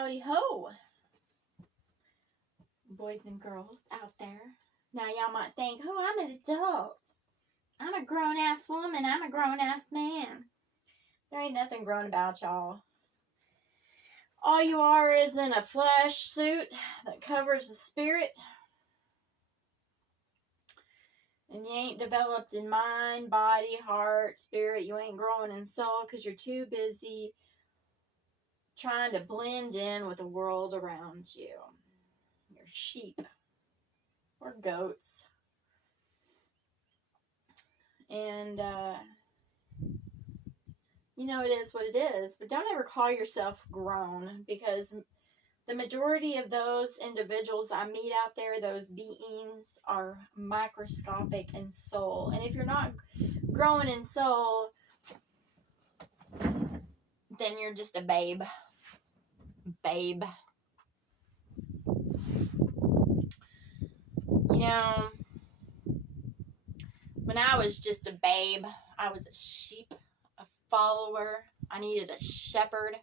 howdy ho, boys and girls out there. Now y'all might think, oh, I'm an adult. I'm a grown-ass woman. I'm a grown-ass man. There ain't nothing grown about y'all. All you are is in a flesh suit that covers the spirit. And you ain't developed in mind, body, heart, spirit. You ain't growing in soul because you're too busy trying to blend in with the world around you. You're sheep or goats. And, you know, it is what it is. But don't ever call yourself grown, because the majority of those individuals I meet out there, those beings, are microscopic in soul. And if you're not growing in soul, then you're just a babe. Babe. You know, when I was just a babe, I was a sheep, a follower. I needed a shepherd.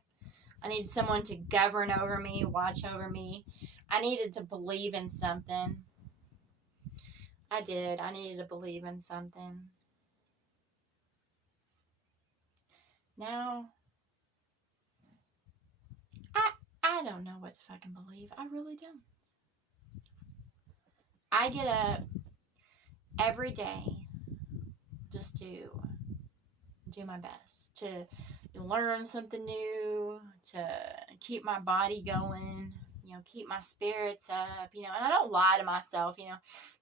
I needed someone to govern over me, watch over me. I needed to believe in something. I did. I needed to believe in something. Now, I don't know what to fucking believe. I really don't. I get up every day just to do my best, to learn something new, to keep my body going, you know, keep my spirits up, you know, and I don't lie to myself, you know.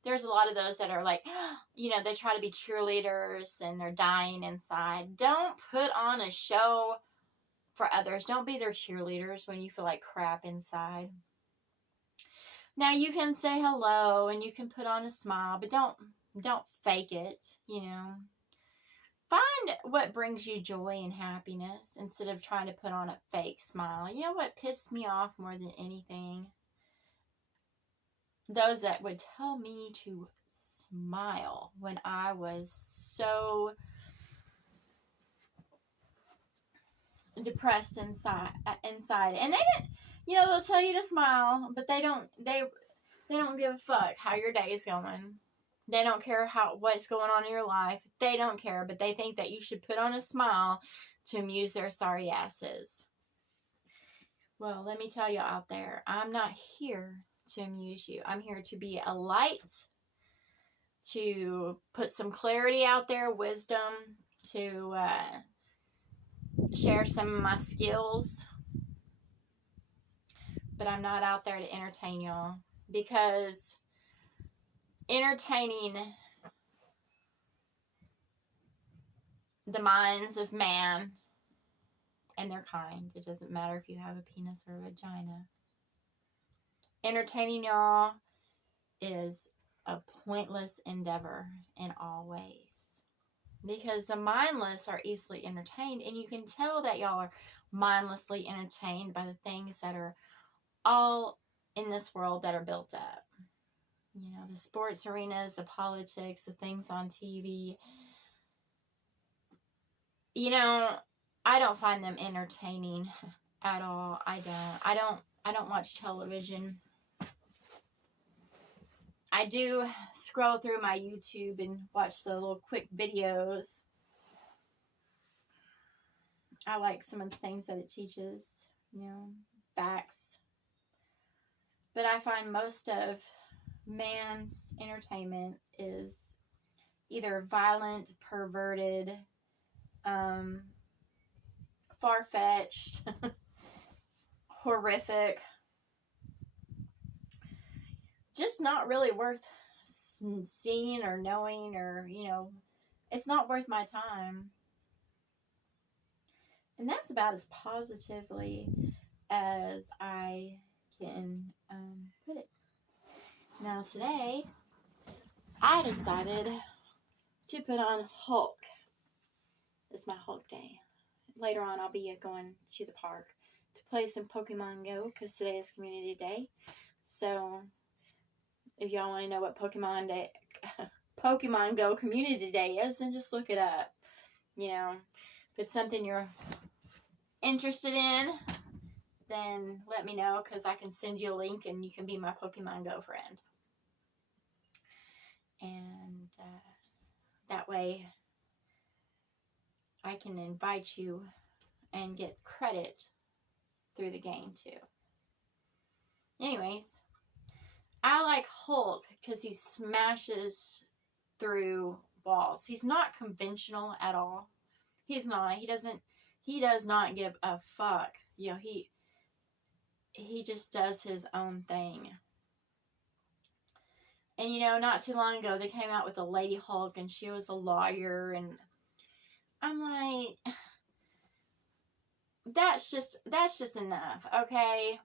There's a lot of those that are like, you know, they try to be cheerleaders and they're dying inside. Don't put on a show for others. Don't be their cheerleaders when you feel like crap inside. Now, you can say hello and you can put on a smile, but don't fake it, you know. Find what brings you joy and happiness instead of trying to put on a fake smile. You know what pissed me off more than anything? Those that would tell me to smile when I was so depressed inside. And they didn't, you know, they'll tell you to smile, but they don't give a fuck how your day is going. They don't care what's going on in your life. They don't care, but they think that you should put on a smile to amuse their sorry asses. Well, let me tell you out there, I'm not here to amuse you. I'm here to be a light, to put some clarity out there, wisdom, to share some of my skills. But I'm not out there to entertain y'all, because entertaining the minds of man and their kind, it doesn't matter if you have a penis or a vagina. Entertaining y'all is a pointless endeavor in all ways, because the mindless are easily entertained, and you can tell that y'all are mindlessly entertained by the things that are all in this world that are built up. You know, the sports arenas, the politics, the things on TV. You know, I don't find them entertaining at all. I don't watch television. I do scroll through my YouTube and watch the little quick videos. I like some of the things that it teaches, you know, facts. But I find most of man's entertainment is either violent, perverted, far-fetched, horrific, just not really worth seeing or knowing, or, you know, it's not worth my time. And that's about as positively as I can put it. Now today, I decided to put on Hulk. It's my Hulk day. Later on, I'll be going to the park to play some Pokemon Go, because today is Community Day. So, if y'all want to know what Pokemon Go Community Day is, then just look it up. You know, if it's something you're interested in, then let me know, because I can send you a link and you can be my Pokemon Go friend. And that way I can invite you and get credit through the game too. Anyways, I like Hulk because he smashes through walls. He's not conventional at all. He's not. He does not give a fuck. You know, he just does his own thing. And you know, not too long ago they came out with a Lady Hulk, and she was a lawyer, and I'm like, that's just enough, okay?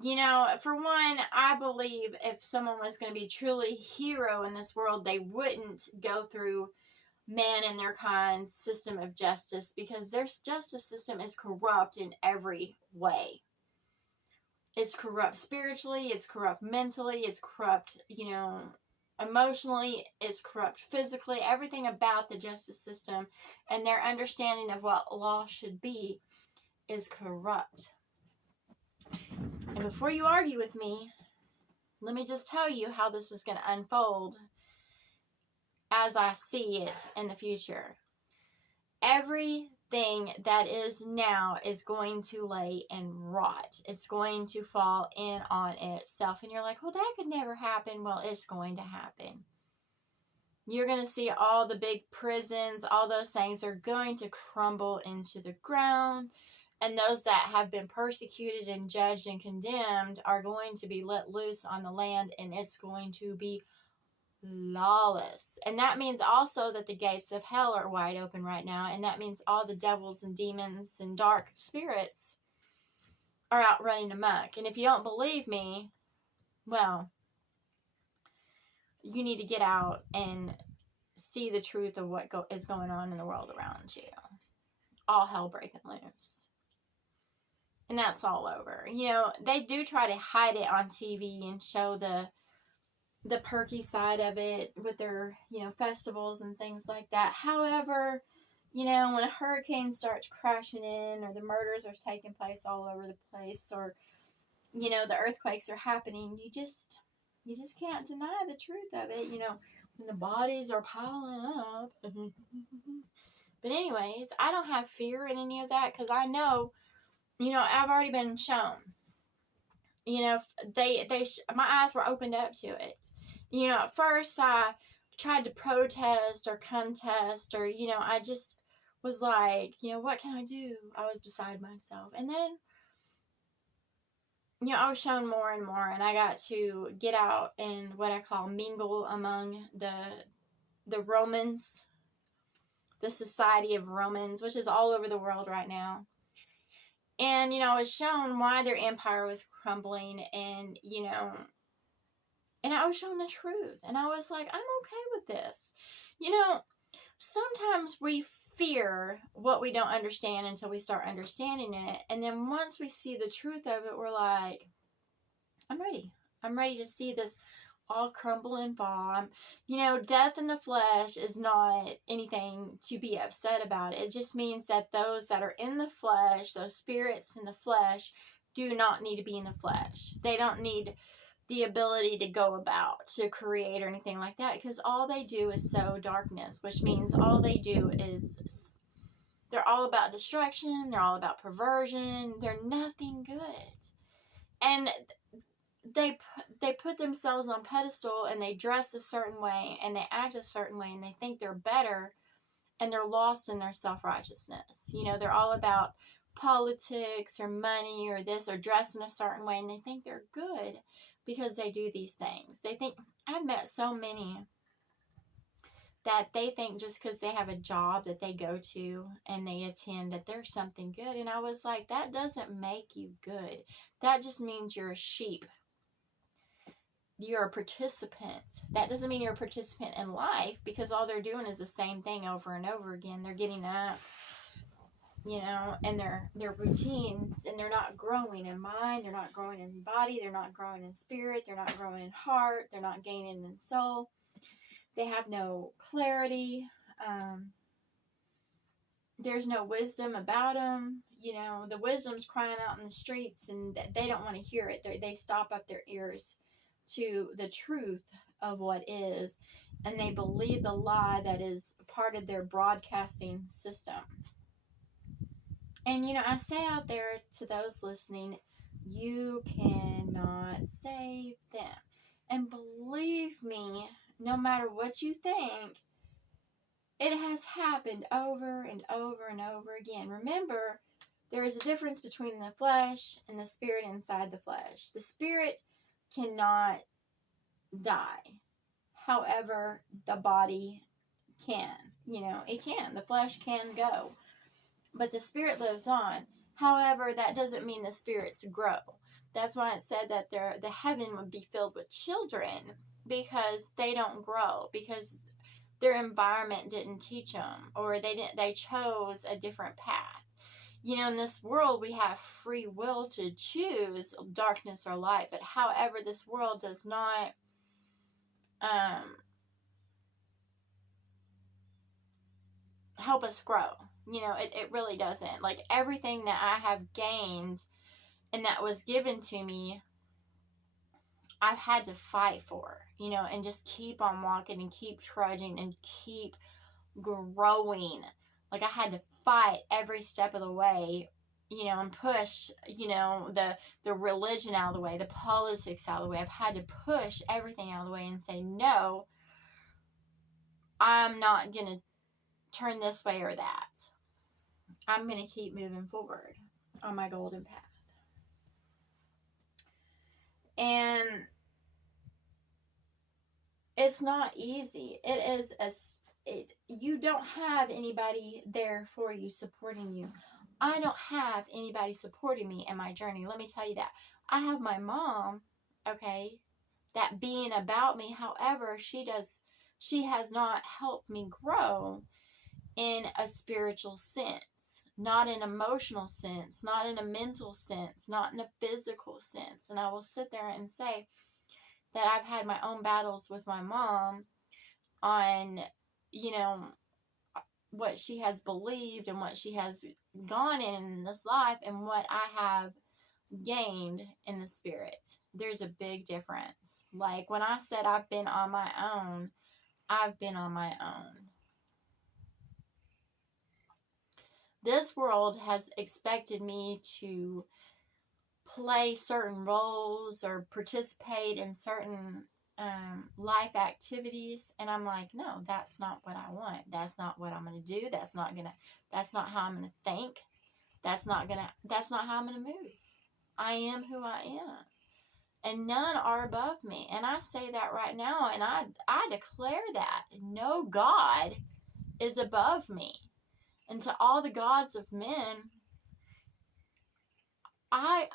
You know, for one, I believe if someone was going to be truly hero in this world, they wouldn't go through man and their kind system of justice, because their justice system is corrupt in every way. It's corrupt spiritually, it's corrupt mentally, it's corrupt, you know, emotionally, it's corrupt physically. Everything about the justice system and their understanding of what law should be is corrupt. And before you argue with me, let me just tell you how this is going to unfold as I see it in the future. Everything that is now is going to lay and rot. It's going to fall in on itself. And you're like, well, that could never happen. Well, it's going to happen. You're going to see all the big prisons, all those things are going to crumble into the ground. And those that have been persecuted and judged and condemned are going to be let loose on the land, and it's going to be lawless. And that means also that the gates of hell are wide open right now, and that means all the devils and demons and dark spirits are out running amok. And if you don't believe me, well, you need to get out and see the truth of what is going on in the world around you. All hell breaking loose. And that's all over. You know, they do try to hide it on TV and show the perky side of it with their, you know, festivals and things like that. However, you know, when a hurricane starts crashing in, or the murders are taking place all over the place, or, you know, the earthquakes are happening, you just can't deny the truth of it, you know, when the bodies are piling up. But anyways, I don't have fear in any of that, because I know, you know, I've already been shown. You know, my eyes were opened up to it. You know, at first I tried to protest or contest, or, you know, I just was like, you know, what can I do? I was beside myself. And then, you know, I was shown more and more, and I got to get out and what I call mingle among the Romans, the Society of Romans, which is all over the world right now. And, you know, I was shown why their empire was crumbling, and, you know, and I was shown the truth. And I was like, I'm okay with this. You know, sometimes we fear what we don't understand until we start understanding it. And then once we see the truth of it, we're like, I'm ready. I'm ready to see this all crumble and fall. You know, death in the flesh is not anything to be upset about. It just means that those that are in the flesh, those spirits in the flesh, do not need to be in the flesh. They don't need the ability to go about, to create or anything like that, because all they do is sow darkness, which means all they do is, they're all about destruction, they're all about perversion, they're nothing good. And they put themselves on pedestal, and they dress a certain way, and they act a certain way, and they think they're better, and they're lost in their self-righteousness. You know, they're all about politics or money or this, or dressing a certain way, and they think they're good because they do these things. They think, I've met so many that they think just because they have a job that they go to and they attend that they're something good. And I was like, that doesn't make you good. That just means you're a sheep. You're a participant. That doesn't mean you're a participant in life, because all they're doing is the same thing over and over again. They're getting up, you know, and their routines, and they're not growing in mind, they're not growing in body, they're not growing in spirit, they're not growing in heart, they're not gaining in soul. They have no clarity. there's no wisdom about them. You know, the wisdom's crying out in the streets, and they don't want to hear it. They stop up their ears to the truth of what is, and they believe the lie that is part of their broadcasting system. And, you know, I say out there to those listening, you cannot save them. And believe me, no matter what you think, it has happened over and over and over again. Remember, there is a difference between the flesh and the spirit inside the flesh. The spirit cannot die. However, the body can. You know, it can. The flesh can go. But the spirit lives on. However, that doesn't mean the spirits grow. That's why it said that the heaven would be filled with children, because they don't grow, because their environment didn't teach them, or they chose a different path. You know, in this world we have free will to choose darkness or light, but however, this world does not help us grow. You know, it really doesn't. Like, everything that I have gained and that was given to me, I've had to fight for, you know, and just keep on walking and keep trudging and keep growing. Like, I had to fight every step of the way, you know, and push, you know, the religion out of the way, the politics out of the way. I've had to push everything out of the way and say, no, I'm not going to turn this way or that. I'm going to keep moving forward on my golden path. And it's not easy. It is you don't have anybody there for you, supporting you. I don't have anybody supporting me in my journey. Let me tell you that. I have my mom, okay, that being about me. However, she has not helped me grow in a spiritual sense, not in an emotional sense, not in a mental sense, not in a physical sense. And I will sit there and say that I've had my own battles with my mom on, you know, what she has believed and what she has gone in this life and what I have gained in the spirit. There's a big difference. Like, when I said I've been on my own, I've been on my own. This world has expected me to play certain roles or participate in certain life activities, and I'm like, no, that's not what I want. That's not what I'm going to do. That's not how I'm going to think. That's not how I'm going to move. I am who I am, and none are above me. And I say that right now, and I declare that no God is above me. And to all the gods of men, I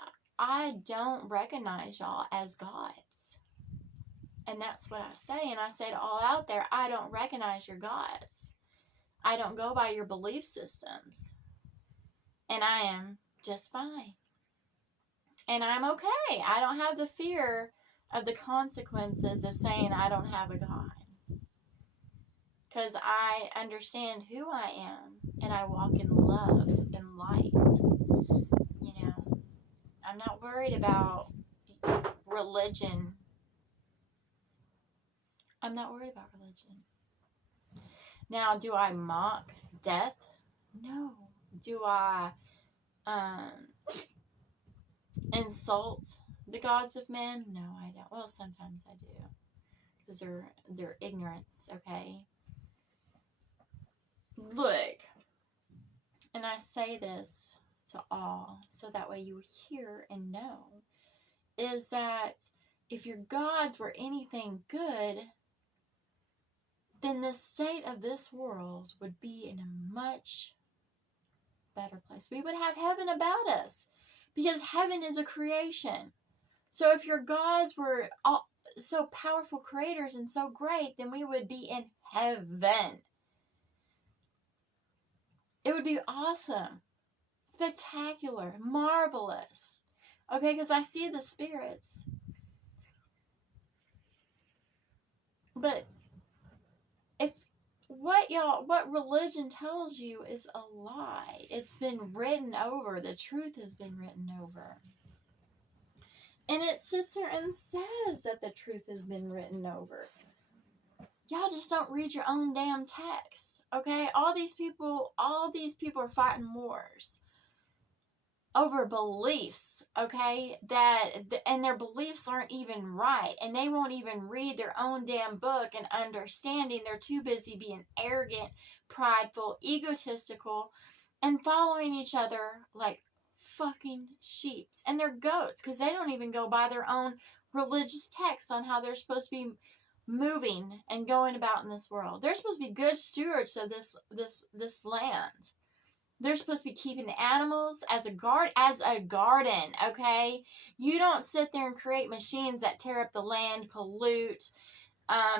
don't recognize y'all as gods. And that's what I say. And I say to all out there, I don't recognize your gods. I don't go by your belief systems. And I am just fine. And I'm okay. I don't have the fear of the consequences of saying I don't have a God. Because I understand who I am. And I walk in love and light. You know, I'm not worried about religion. I'm not worried about religion. Now, do I mock death? No. Do I insult the gods of men? No, I don't. Well, sometimes I do, because they're ignorance. Okay. Look, and I say this to all, so that way you hear and know, is that if your gods were anything good, then the state of this world would be in a much better place. We would have heaven about us, because heaven is a creation. So if your gods were all so powerful creators and so great, then we would be in heaven. It would be awesome, spectacular, marvelous. Okay, because I see the spirits. But what religion tells you is a lie. It's been written over. The truth has been written over. And it sits there and says that the truth has been written over. Y'all just don't read your own damn text. Okay? All these people are fighting wars over beliefs, okay, and their beliefs aren't even right, and they won't even read their own damn book and understanding. They're too busy being arrogant, prideful, egotistical, and following each other like fucking sheeps. And they're goats, because they don't even go by their own religious text on how they're supposed to be moving and going about in this world. They're supposed to be good stewards of this land. They're supposed to be keeping the animals as a garden, okay? You don't sit there and create machines that tear up the land, pollute.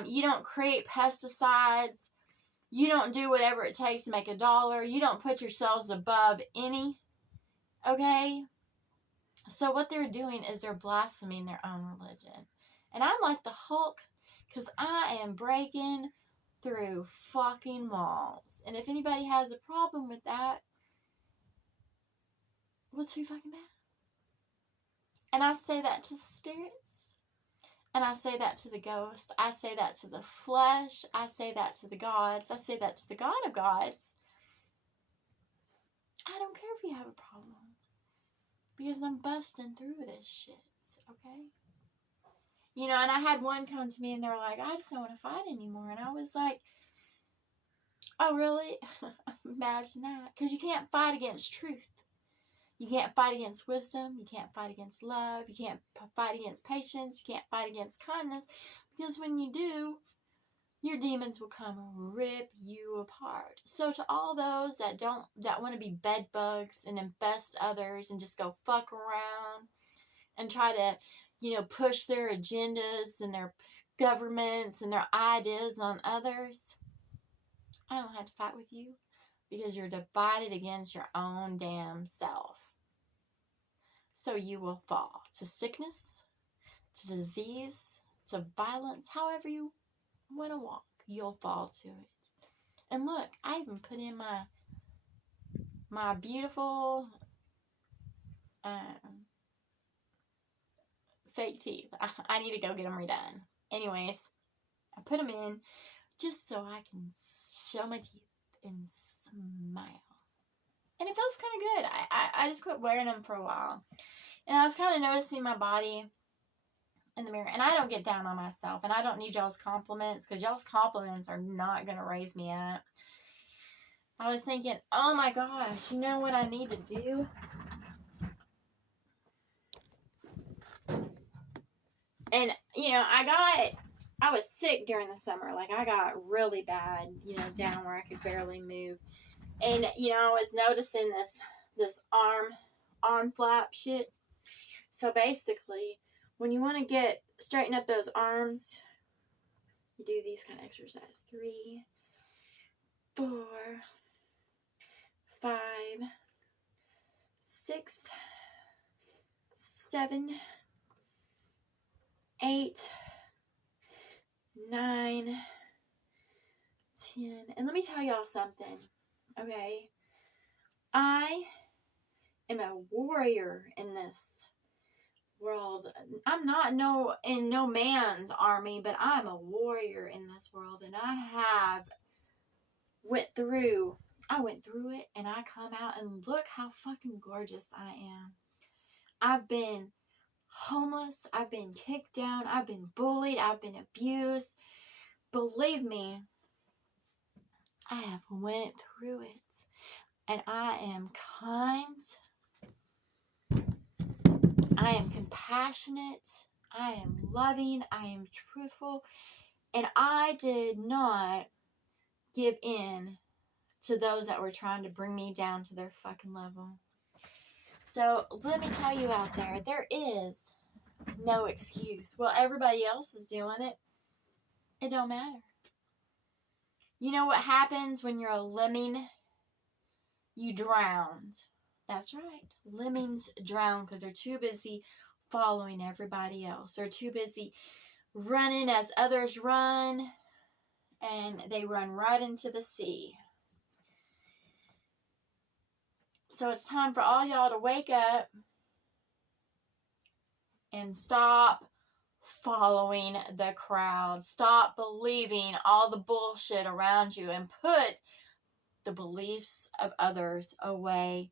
You don't create pesticides. You don't do whatever it takes to make $1. You don't put yourselves above any, okay? So what they're doing is they're blaspheming their own religion. And I'm like the Hulk, because I am breaking through fucking walls. And if anybody has a problem with that, what's too fucking bad? And I say that to the spirits. And I say that to the ghost. I say that to the flesh. I say that to the gods. I say that to the God of gods. I don't care if you have a problem. Because I'm busting through this shit. Okay? You know, and I had one come to me and they were like, I just don't want to fight anymore. And I was like, oh, really? Imagine that. Because you can't fight against truth. You can't fight against wisdom. You can't fight against love. You can't fight against patience. You can't fight against kindness. Because when you do, your demons will come and rip you apart. So to all those that want to be bed bugs and infest others and just go fuck around and try to, you know, push their agendas and their governments and their ideas on others, I don't have to fight with you, because you're divided against your own damn self. So you will fall to sickness, to disease, to violence, however you want to walk, you'll fall to it. And look, I even put in my beautiful fake teeth. I need to go get them redone. Anyways, I put them in just so I can show my teeth and smile. And it feels kind of good. I just quit wearing them for a while. And I was kind of noticing my body in the mirror. And I don't get down on myself. And I don't need y'all's compliments, because y'all's compliments are not going to raise me up. I was thinking, oh my gosh, you know what I need to do? And, you know, I was sick during the summer. Like, I got really bad, you know, down where I could barely move. And, you know, I was noticing this arm flap shit. So basically, when you want to straighten up those arms, you do these kind of exercises. 3, 4, 5, 6, 7, 8, 9, 10. And let me tell y'all something, okay? I am a warrior in this world. I'm not in no man's army, but I'm a warrior in this world, and I went through it, and I come out, and look how fucking gorgeous I am. I've been homeless, I've been kicked down, I've been bullied, I've been abused. Believe me, I have went through it, and I am kind, I am compassionate, I am loving, I am truthful, and I did not give in to those that were trying to bring me down to their fucking level. So let me tell you out there is no excuse. Well, everybody else is doing it. It don't matter. You know what happens when you're a lemming? You drowned. That's right. Lemmings drown because they're too busy following everybody else. They're too busy running as others run and they run right into the sea. So it's time for all y'all to wake up and stop following the crowd. Stop believing all the bullshit around you and put the beliefs of others away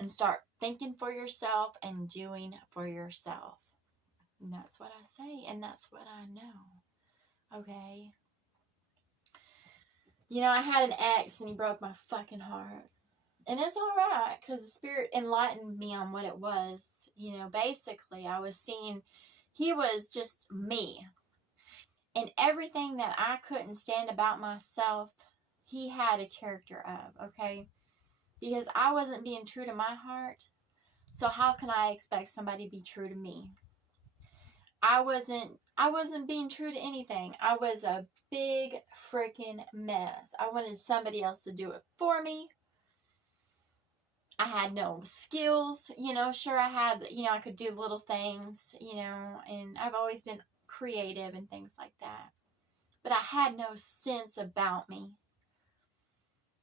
and start thinking for yourself and doing for yourself. And that's what I say, and that's what I know. Okay? You know, I had an ex and he broke my fucking heart. And it's alright, because the Spirit enlightened me on what it was. You know, basically, I was seeing he was just me. And everything that I couldn't stand about myself, he had a character of, okay? Because I wasn't being true to my heart. So how can I expect somebody to be true to me? I wasn't being true to anything. I was a big freaking mess. I wanted somebody else to do it for me. I had no skills, you know, sure I had, you know, I could do little things, you know, and I've always been creative and things like that. But I had no sense about me.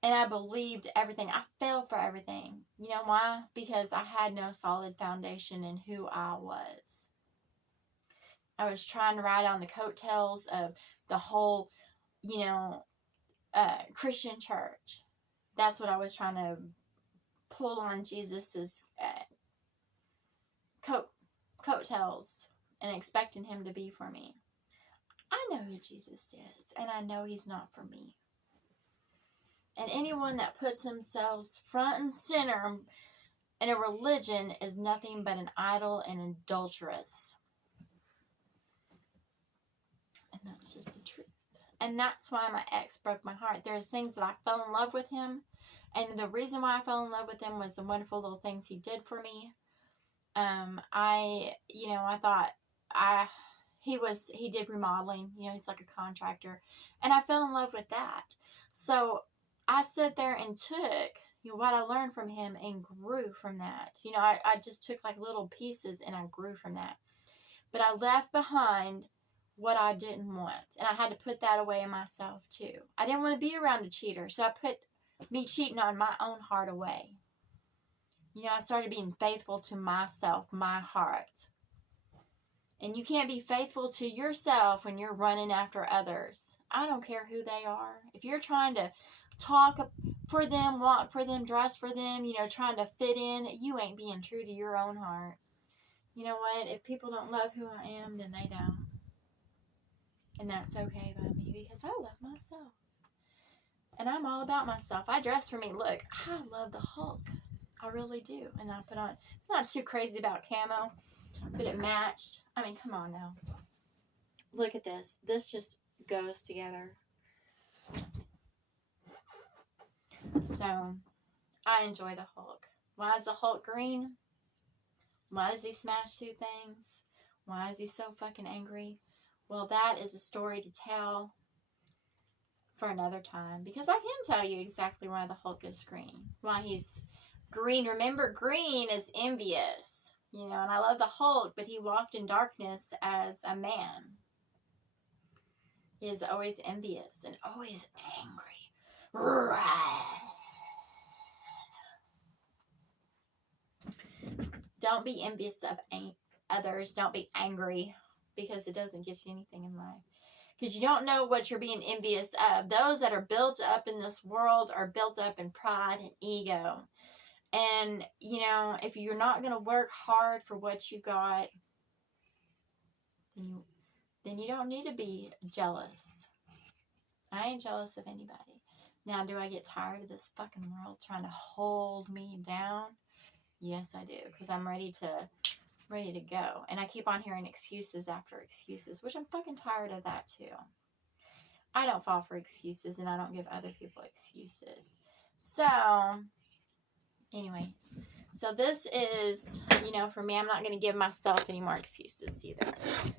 And I believed everything. I fell for everything. You know why? Because I had no solid foundation in who I was. I was trying to ride on the coattails of the whole, you know, Christian church. That's what I was trying to pull on Jesus's coattails and expecting him to be for me. I know who Jesus is, and I know he's not for me. And anyone that puts themselves front and center in a religion is nothing but an idol and adulteress. And that's just the truth. And that's why my ex broke my heart. There's things that I fell in love with him. And the reason why I fell in love with him was the wonderful little things he did for me. I thought he did remodeling. You know, he's like a contractor. And I fell in love with that. So I sat there and took, you know, what I learned from him and grew from that. You know, I just took like little pieces and I grew from that. But I left behind what I didn't want. And I had to put that away in myself too. I didn't want to be around a cheater. So I put me cheating on my own heart away. You know, I started being faithful to myself, my heart. And you can't be faithful to yourself when you're running after others. I don't care who they are. If you're trying to talk for them, walk for them, dress for them, you know, trying to fit in, you ain't being true to your own heart. You know what? If people don't love who I am, then they don't. And that's okay by me because I love myself. And I'm all about myself. I dress for me. Look, I love the Hulk. I really do. And I put on, I'm not too crazy about camo, but it matched. I mean, come on now. Look at this. This just goes together. So, I enjoy the Hulk. Why is the Hulk green? Why does he smash through things? Why is he so fucking angry? Well, that is a story to tell for another time. Because I can tell you exactly why the Hulk is green. Why he's green. Remember, green is envious. You know, and I love the Hulk, but he walked in darkness as a man. He is always envious and always angry. Don't be envious of others. Don't be angry because it doesn't get you anything in life. Because you don't know what you're being envious of. Those that are built up in this world are built up in pride and ego. And, you know, if you're not going to work hard for what you got, then you don't need to be jealous. I ain't jealous of anybody. Now, do I get tired of this fucking world trying to hold me down? Yes, I do. Because I'm ready to go. And I keep on hearing excuses after excuses, which I'm fucking tired of that too. I don't fall for excuses and I don't give other people excuses. So, anyways. So this is, you know, for me, I'm not going to give myself any more excuses either.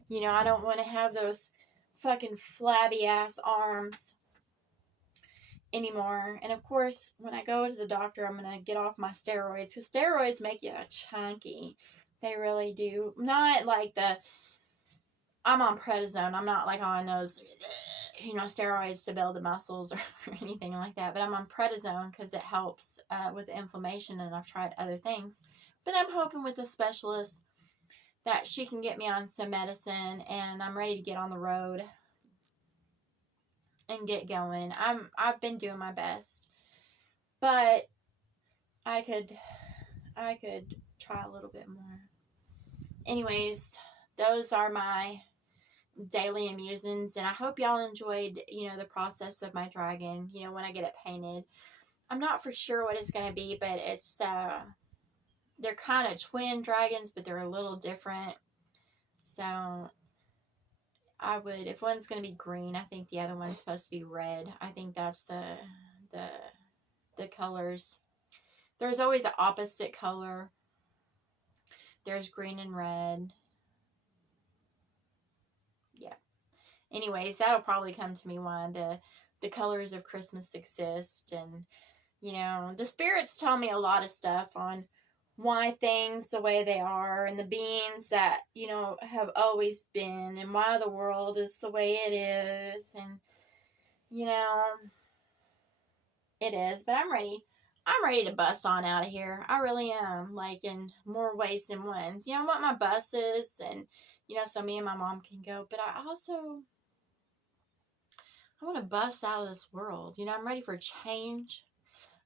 You know, I don't want to have those fucking flabby ass arms anymore. And of course, when I go to the doctor, I'm going to get off my steroids. Because steroids make you chunky. They really do. Not like I'm on prednisone. I'm not like on those steroids to build the muscles or anything like that. But I'm on prednisone because it helps with the inflammation, and I've tried other things. But I'm hoping with a specialist that she can get me on some medicine, and I'm ready to get on the road and get going. I've been doing my best, but I could try a little bit more. Anyways, those are my daily amusings, and I hope y'all enjoyed, the process of my dragon, when I get it painted. I'm not for sure what it's going to be, but it's, they're kind of twin dragons, but they're a little different. So I would, if one's going to be green, I think the other one's supposed to be red. I think that's the colors. There's always an opposite color. There's green and red. Yeah. Anyways, that'll probably come to me why the colors of Christmas exist. And, the spirits tell me a lot of stuff on why things the way they are, and the beings that, have always been, and why the world is the way it is. And, it is. But I'm ready. I'm ready to bust on out of here. I really am, like in more ways than one. I want my buses, and, so me and my mom can go. But I want to bust out of this world. I'm ready for change.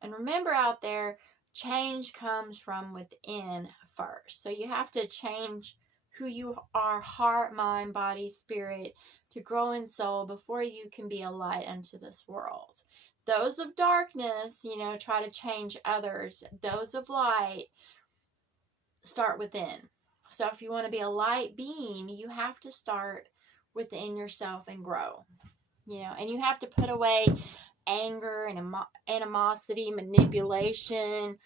And remember out there, change comes from within first. So you have to change who you are, heart, mind, body, spirit, to grow in soul before you can be a light unto this world. Those of darkness, try to change others. Those of light start within. So if you want to be a light being, you have to start within yourself and grow. And you have to put away anger and animosity, manipulation,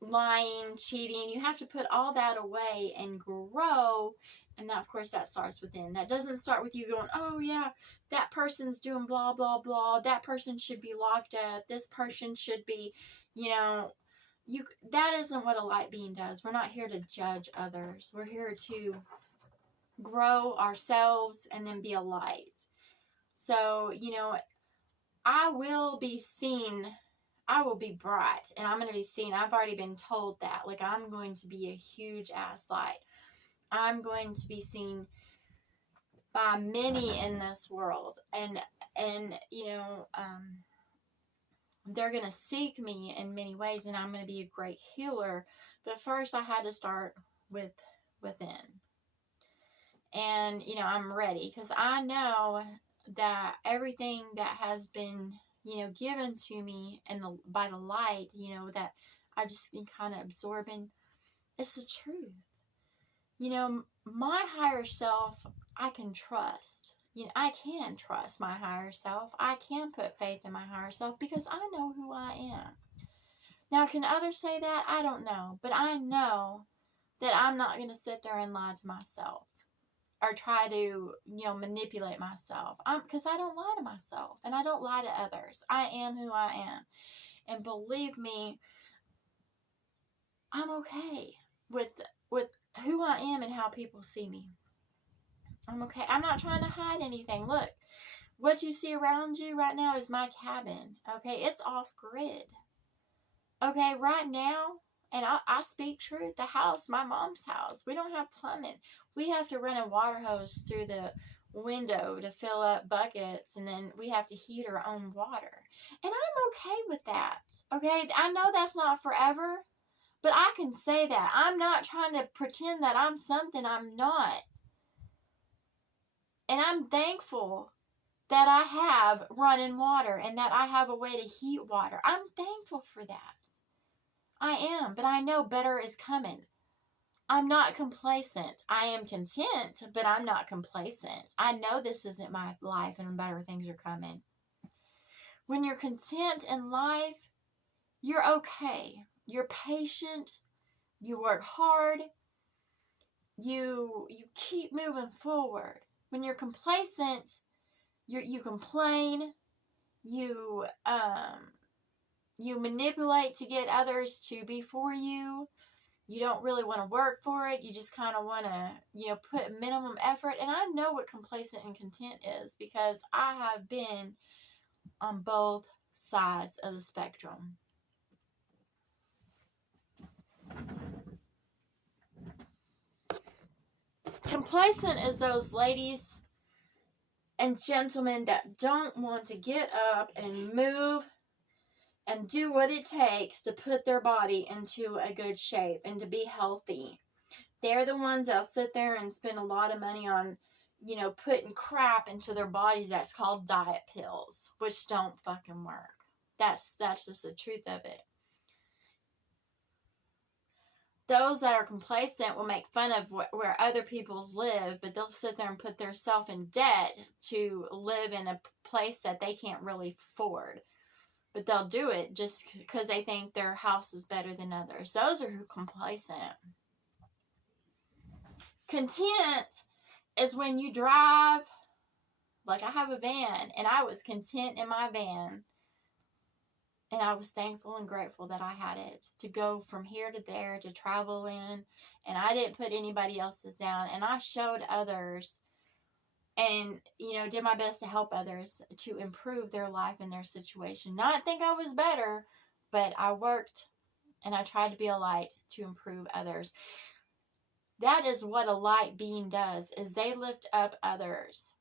lying, cheating. You have to put all that away and grow. And that, of course, that starts within. That doesn't start with you going, oh yeah, that person's doing blah, blah, blah. That person should be locked up. This person should be, that isn't what a light being does. We're not here to judge others. We're here to grow ourselves and then be a light. So, I will be seen. I will be bright, and I'm going to be seen. I've already been told that. Like, I'm going to be a huge ass light. I'm going to be seen by many in this world. And they're going to seek me in many ways, and I'm going to be a great healer. But first, I had to start within. And, I'm ready, because I know that everything that has been, given to me by the light, that I've just been kind of absorbing, it's the truth. My higher self, I can trust. I can trust my higher self. I can put faith in my higher self because I know who I am. Now, can others say that? I don't know. But I know that I'm not going to sit there and lie to myself or try to, manipulate myself. Because I don't lie to myself, and I don't lie to others. I am who I am. And believe me, I'm okay with who I am and how people see me. I'm okay. I'm not trying to hide anything. Look, what you see around you right now is my cabin. Okay, it's off grid. Okay, right now, and I speak truth, the house, my mom's house, we don't have plumbing. We have to run a water hose through the window to fill up buckets, and then we have to heat our own water. And I'm okay with that. Okay, I know that's not forever, but I can say that. I'm not trying to pretend that I'm something I'm not. And I'm thankful that I have running water and that I have a way to heat water. I'm thankful for that. I am, but I know better is coming. I'm not complacent. I am content, but I'm not complacent. I know this isn't my life and better things are coming. When you're content in life, you're okay. You're patient. You work hard. You keep moving forward. When you're complacent, you complain. You manipulate to get others to be for you. You don't really want to work for it. You just kind of want to, put minimum effort. And I know what complacent and content is because I have been on both sides of the spectrum. Complacent is those ladies and gentlemen that don't want to get up and move and do what it takes to put their body into a good shape and to be healthy. They're the ones that sit there and spend a lot of money on, putting crap into their bodies that's called diet pills, which don't fucking work. That's just the truth of it. Those that are complacent will make fun of where other people live, but they'll sit there and put themselves in debt to live in a place that they can't really afford. But they'll do it just because they think their house is better than others. Those are who complacent. Content is when you drive, like I have a van, and I was content in my van. And I was thankful and grateful that I had it to go from here to there, to travel in. And I didn't put anybody else's down. And I showed others and, did my best to help others to improve their life and their situation. Not think I was better, but I worked and I tried to be a light to improve others. That is what a light being does, is they lift up others.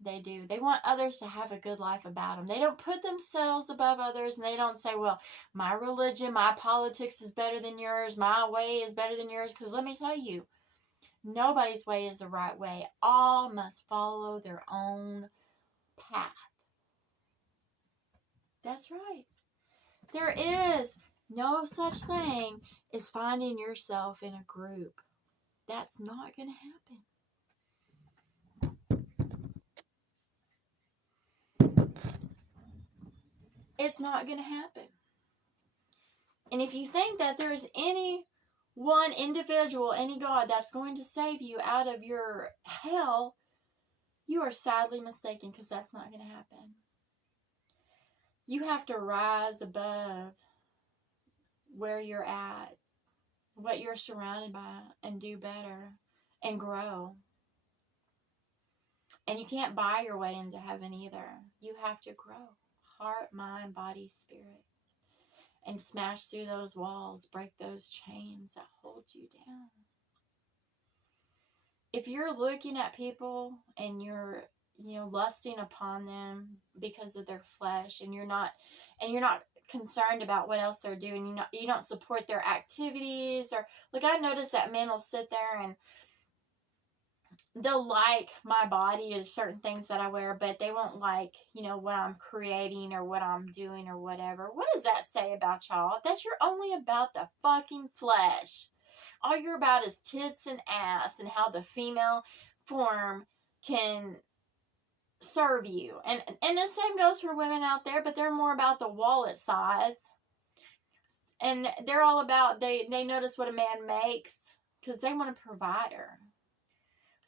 They do. They want others to have a good life about them. They don't put themselves above others, and they don't say, well, my religion, my politics is better than yours, my way is better than yours. Because let me tell you, nobody's way is the right way. All must follow their own path. That's right. There is no such thing as finding yourself in a group. That's not going to happen. It's not going to happen. And if you think that there's any one individual, any God that's going to save you out of your hell, you are sadly mistaken, because that's not going to happen. You have to rise above where you're at, what you're surrounded by, and do better and grow. And you can't buy your way into heaven either. You have to grow. Heart, mind, body, spirit. And smash through those walls, break those chains that hold you down. If you're looking at people and you're, lusting upon them because of their flesh, and you're not concerned about what else they're doing, you don't support their activities, or like I noticed that men will sit there and they'll like my body or certain things that I wear, but they won't like, what I'm creating or what I'm doing or whatever. What does that say about y'all? That you're only about the fucking flesh. All you're about is tits and ass and how the female form can serve you. And the same goes for women out there, but they're more about the wallet size. And they're all about, they notice what a man makes because they want a provider.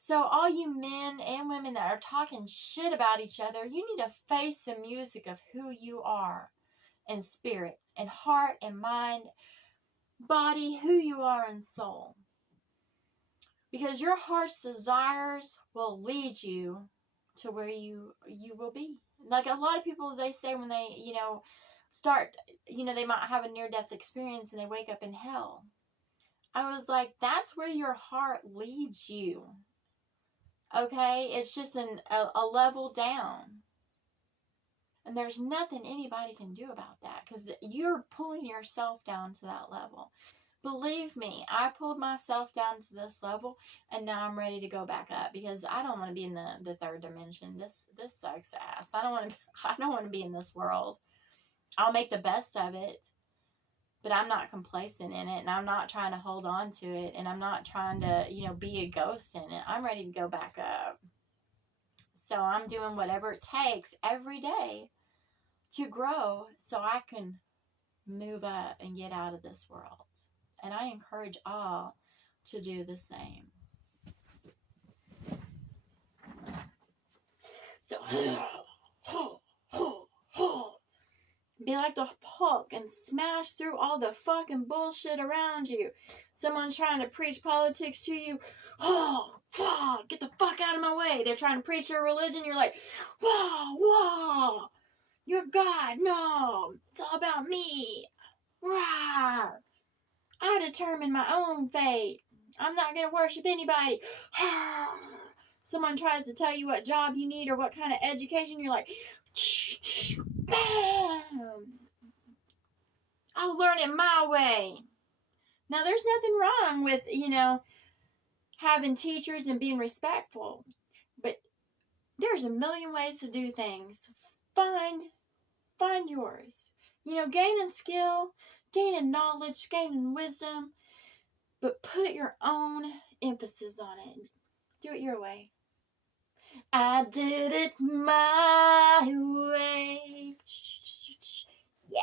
So all you men and women that are talking shit about each other, you need to face the music of who you are in spirit and heart and mind, body, who you are in soul. Because your heart's desires will lead you to where you will be. Like a lot of people, they say when they, start, they might have a near-death experience and they wake up in hell. I was like, that's where your heart leads you. Okay, it's just a level down. And there's nothing anybody can do about that because you're pulling yourself down to that level. Believe me, I pulled myself down to this level, and now I'm ready to go back up because I don't want to be in the third dimension. This sucks ass. I don't want to be in this world. I'll make the best of it. But I'm not complacent in it, and I'm not trying to hold on to it, and I'm not trying to, be a ghost in it. I'm ready to go back up. So I'm doing whatever it takes every day to grow so I can move up and get out of this world. And I encourage all to do the same. So, Be like the Hulk and smash through all the fucking bullshit around you. Someone's trying to preach politics to you. Oh, fuck, get the fuck out of my way. They're trying to preach their religion. You're like, whoa, whoa, you're God. No, it's all about me. Rawr. I determine my own fate. I'm not going to worship anybody. Someone tries to tell you what job you need or what kind of education, you're like, bam! I'll learn it my way. Now, there's nothing wrong with, having teachers and being respectful. But there's a million ways to do things. Find yours. Gaining skill, gaining knowledge, gaining wisdom. But put your own emphasis on it. Do it your way. I did it my way. Yeah.